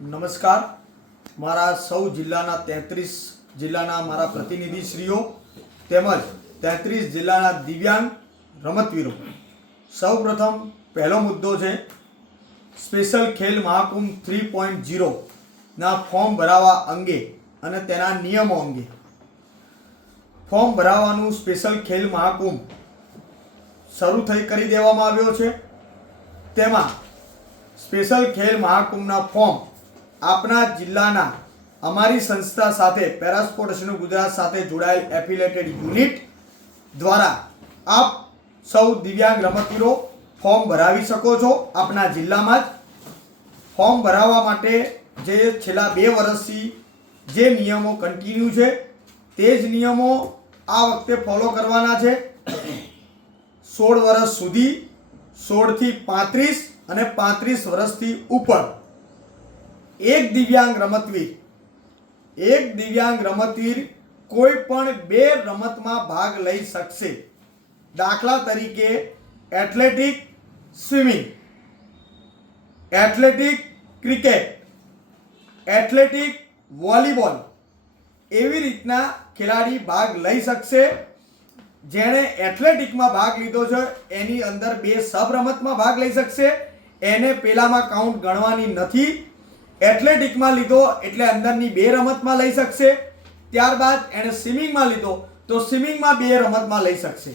નમસ્કાર. મારા સૌ જિલ્લાના 33 જિલ્લાના મારા પ્રતિનિધિશ્રીઓ તેમજ 33 જિલ્લાના દિવ્યાંગ રમતવીરો, સૌપ્રથમ પહેલો મુદ્દો છે સ્પેશિયલ ખેલ મહાકુંભ 3.0 ના ફોર્મ ભરાવા અંગે અને તેના નિયમો અંગે. ફોર્મ ભરાવાનું સ્પેશિયલ ખેલ મહાકુંભ શરૂ કરી દેવામાં આવ્યો છે. તેમાં સ્પેશિયલ ખેલ મહાકુંભના ફોર્મ આપના જિલ્લાના અમારી સંસ્થા સાથે પેરા સ્પોર્ટ એસોસિએશન ગુજરાત સાથે જોડાયેલ એફિલિએટેડ યુનિટ દ્વારા આપ સૌ દિવ્યાંગ રમતવીરો ફોર્મ ભરાવી શકો છો. આપના જિલ્લામાં જ ફોર્મ ભરાવવા માટે જે છેલ્લા 2 વર્ષથી જે નિયમો કન્ટિન્યુ છે તે જ નિયમો આ વખતે ફોલો કરવાના છે. 16 વર્ષ સુધી, 16 થી 35 અને 35 વર્ષથી ઉપર એક દિવ્યાંગ રમતવીર કોઈ પણ 2 રમતમાં ભાગ લઈ શકશે. દાખલા તરીકે athletic swimming, athletic cricket, athletic volleyball, એવી રીતના ખેલાડી ભાગ લઈ શકશે. જેણે એથ્લેટિકમાં ભાગ લીધો છે એની અંદર 2 સબ રમતમાં ભાગ લઈ શકશે. એને પેલામાં કાઉન્ટ ગણવાની નથી. એથ્લેટિકમાં લીધો એટલે અંદરની 2 રમતમાં લઈ શકશે. ત્યારબાદ એણે સ્વિમિંગમાં લીધો તો સ્વિમિંગમાં 2 રમતમાં લઈ શકશે.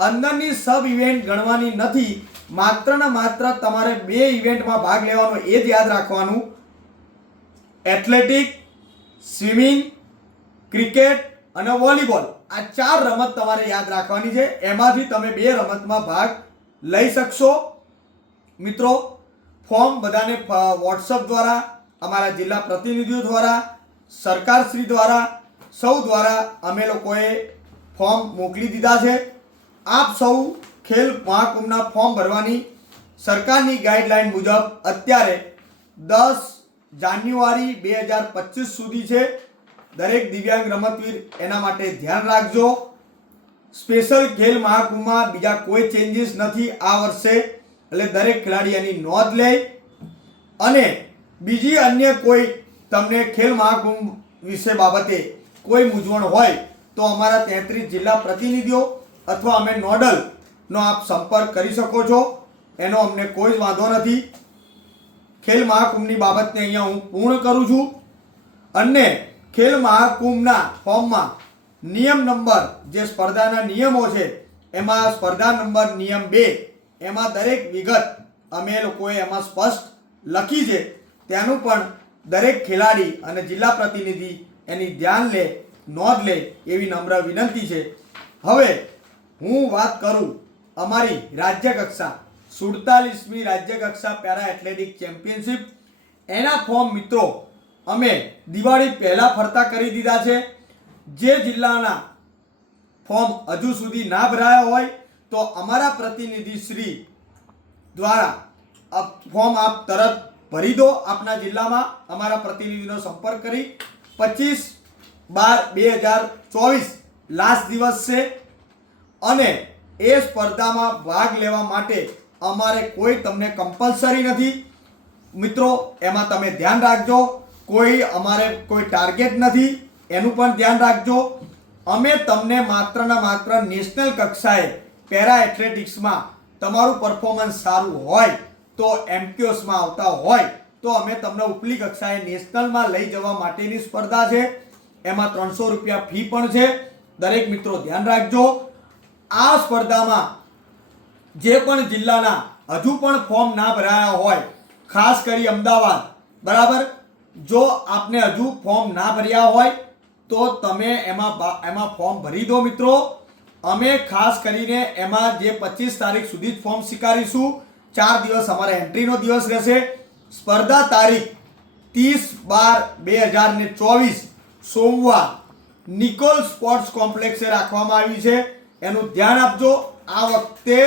અંદરની સબ ઇવેન્ટ ગણવાની નથી. માત્ર ને માત્ર તમારે 2 ઇવેન્ટમાં ભાગ લેવાનો, એ જ યાદ રાખવાનું. એથ્લેટિક, સ્વિમિંગ, ક્રિકેટ અને વોલીબોલ, આ 4 રમત તમારે યાદ રાખવાની છે. એમાંથી તમે 2 રમતમાં ભાગ લઈ શકશો. મિત્રો, ફોર્મ બધાને વોટ્સઅપ દ્વારા, અમારા જિલ્લા પ્રતિનિધિઓ દ્વારા, સરકારશ્રી દ્વારા, સૌ દ્વારા અમે લોકોએ ફોર્મ મોકલી દીધા છે. આપ સૌ ખેલ મહાકુંભના ફોર્મ ભરવાની સરકારની ગાઈડલાઈન મુજબ અત્યારે 10 જાન્યુઆરી 2025 સુધી છે. દરેક દિવ્યાંગ રમતવીર એના માટે ધ્યાન રાખજો. સ્પેશિયલ ખેલ મહાકુંભમાં બીજા કોઈ ચેન્જીસ નથી આ વર્ષે, એટલે દરેક ખેલાડી એની નોંધ લે. અને બીજી અન્ય કોઈ તમને ખેલ મહાકુંભ વિશે બાબતે કોઈ મૂંઝવણ હોય તો અમારા 33 જિલ્લા પ્રતિનિધિઓ અથવા અમે નોડલનો આપ સંપર્ક કરી શકો છો. એનો અમને કોઈ વાંધો નથી. ખેલ મહાકુંભની બાબતને અહીંયા હું પૂર્ણ કરું છું. અને ખેલ મહાકુંભના ફોર્મમાં નિયમ નંબર, જે સ્પર્ધાના નિયમો છે એમાં સ્પર્ધા નંબર નિયમ 2, એમાં દરેક વિગત અમે લોકોએ એમાં સ્પષ્ટ લખી છે. તેનું પણ દરેક ખેલાડી અને જિલ્લા પ્રતિનિધિ એની ધ્યાન લે, નોંધ લે એવી નમ્ર વિનંતી છે. હવે હું વાત કરું અમારી રાજ્ય કક્ષા 47મી રાજ્ય કક્ષા પેરા એથ્લેટિક ચેમ્પિયનશિપ. એના ફોર્મ મિત્રો અમે દિવાળી પહેલા ફરતા કરી દીધા છે. જે જિલ્લાના ફોર્મ હજુ સુધી ના ભરાયા હોય તો અમારા પ્રતિનિધિ શ્રી દ્વારા ફોર્મ આપ તરત ભરી દો. આપના જિલ્લામાં અમારા પ્રતિનિધિનો સંપર્ક કરી 25/12/2024 લાસ્ટ દિવસ છે. અને એ સ્પર્ધામાં ભાગ લેવા માટે અમારે કોઈ તમને કમ્પલસરી નથી. મિત્રો, એમાં તમે ધ્યાન રાખજો. અમારે કોઈ ટાર્ગેટ નથી, એનું પણ ધ્યાન રાખજો. અમે તમને માત્ર ને માત્ર નેશનલ કક્ષાએ પેરા એથ્લેટિક્સમાં તમારું પરફોર્મન્સ સારું હોય તો એમક્યુએસમાં આવતા હોય તો અમે તમને ઉપલી કક્ષાએ નેશનલમાં લઈ જવા માટેની સ્પર્ધા છે. એમાં 300 રૂપિયા ફી પણ છે. દરેક મિત્રો ધ્યાન રાખજો. આ સ્પર્ધામાં જે પણ જિલ્લાના હજુ પણ ફોર્મ ના ભરાયા હોય, ખાસ કરી અમદાવાદ, બરાબર, જો આપને હજુ ફોર્મ ના ભર્યા હોય તો તમે એમાં ફોર્મ ભરી દો. મિત્રો, અમે ખાસ કરીને એમાં જે 25 તારીખ સુધી જ ફોર્મ સ્વીકારીશું. 4 દિવસ અમારા એન્ટ્રીનો દિવસ રહેશે. સ્પર્ધા તારીખ 30/12/2024 સોમવાર નિકોલ સ્પોર્ટ્સ કોમ્પ્લેક્સે રાખવામાં આવી છે. એનું ધ્યાન આપજો. આ વખતે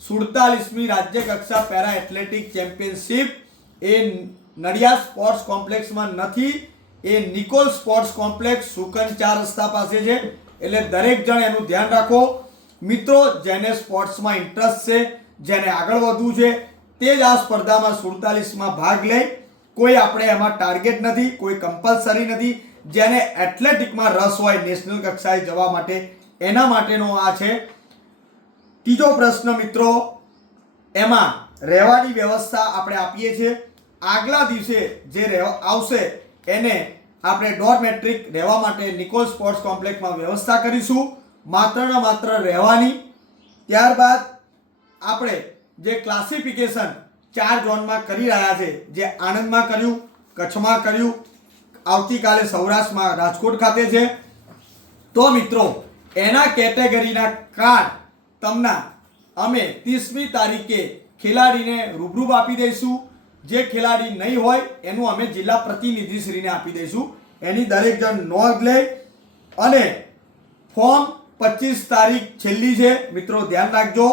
47મી રાજ્ય કક્ષા પેરા એથ્લેટિક ચેમ્પિયનશિપ એ નડિયાદ સ્પોર્ટ્સ કોમ્પ્લેક્સમાં નથી, એ નિકોલ સ્પોર્ટ્સ કોમ્પ્લેક્સ સુકન 4 રસ્તા પાસે છે. એટલે દરેક જણ એનું ધ્યાન રાખો. મિત્રો, જેને સ્પોર્ટ્સમાં ઇન્ટરેસ્ટ છે, જેને આગળ વધવું છે, તે જ આ સ્પર્ધામાં 47માં ભાગ લે. કોઈ આપણે એમાં ટાર્ગેટ નથી, કોઈ કમ્પલસરી નથી. જેને એથ્લેટિકમાં રસ હોય નેશનલ કક્ષાએ જવા માટે એના માટેનો આ છે. ત્રીજો પ્રશ્ન મિત્રો, એમાં રહેવાની વ્યવસ્થા આપણે આપીએ છીએ. આગલા દિવસે જે આવશે એને આપણે ડોરમેટ્રિક રહેવા માટે નિકોલ સ્પોર્ટ્સ કોમ્પ્લેક્સમાં વ્યવસ્થા કરીશું, માત્ર ને માત્ર રહેવાની. ત્યારબાદ આપણે જે ક્લાસિફિકેશન 4 ઝોનમાં કરી રહ્યા છે, જે આણંદમાં કર્યું, કચ્છમાં કર્યું, આવતીકાલે સૌરાષ્ટ્રમાં રાજકોટ ખાતે છે. તો મિત્રો એના કેટેગરીના કાર્ડ તમને અમે 30મી તારીખે ખેલાડીને રૂબરૂ આપી દઈશું. જે ખેલાડી નહીં હોય એનું અમે જિલ્લા પ્રતિનિધિશ્રીને આપી દઈશું. એની દરેક જણ નોંધ લે. અને ફોર્મ 25 તારીખ છેલ્લી છે મિત્રો, ધ્યાન રાખજો.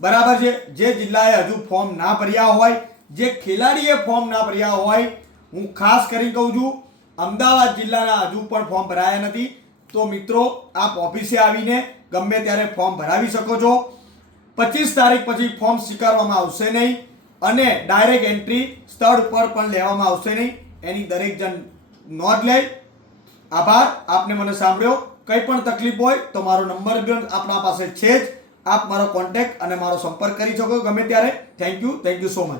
બરાબર છે. જે જિલ્લાએ હજુ ફોર્મ ના ભર્યા હોય, જે ખેલાડીએ ફોર્મ ના ભર્યા હોય, હું ખાસ કરી કહું છું, અમદાવાદ જિલ્લાના હજુ પણ ફોર્મ ભરાયા નથી. તો મિત્રો આપ ઓફિસે આવીને ગમે ત્યારે ફોર્મ ભરાવી શકો છો. 25 તારીખ પછી ફોર્મ સ્વીકારવામાં આવશે નહીં અને ડાયરેક્ટ એન્ટ્રી સ્થળ ઉપર પણ લેવામાં આવશે નહીં. એની દરેક જણ નોંધ લે. આભાર. આપને મને સાંભળ્યો. કંઈ પણ તકલીફ હોય તો મારો નંબર પણ આપણા પાસે છે જ. આપ મારો કોન્ટેક્ટ અને મારો સંપર્ક કરી શકો ગમે ત્યારે. Thank you so much.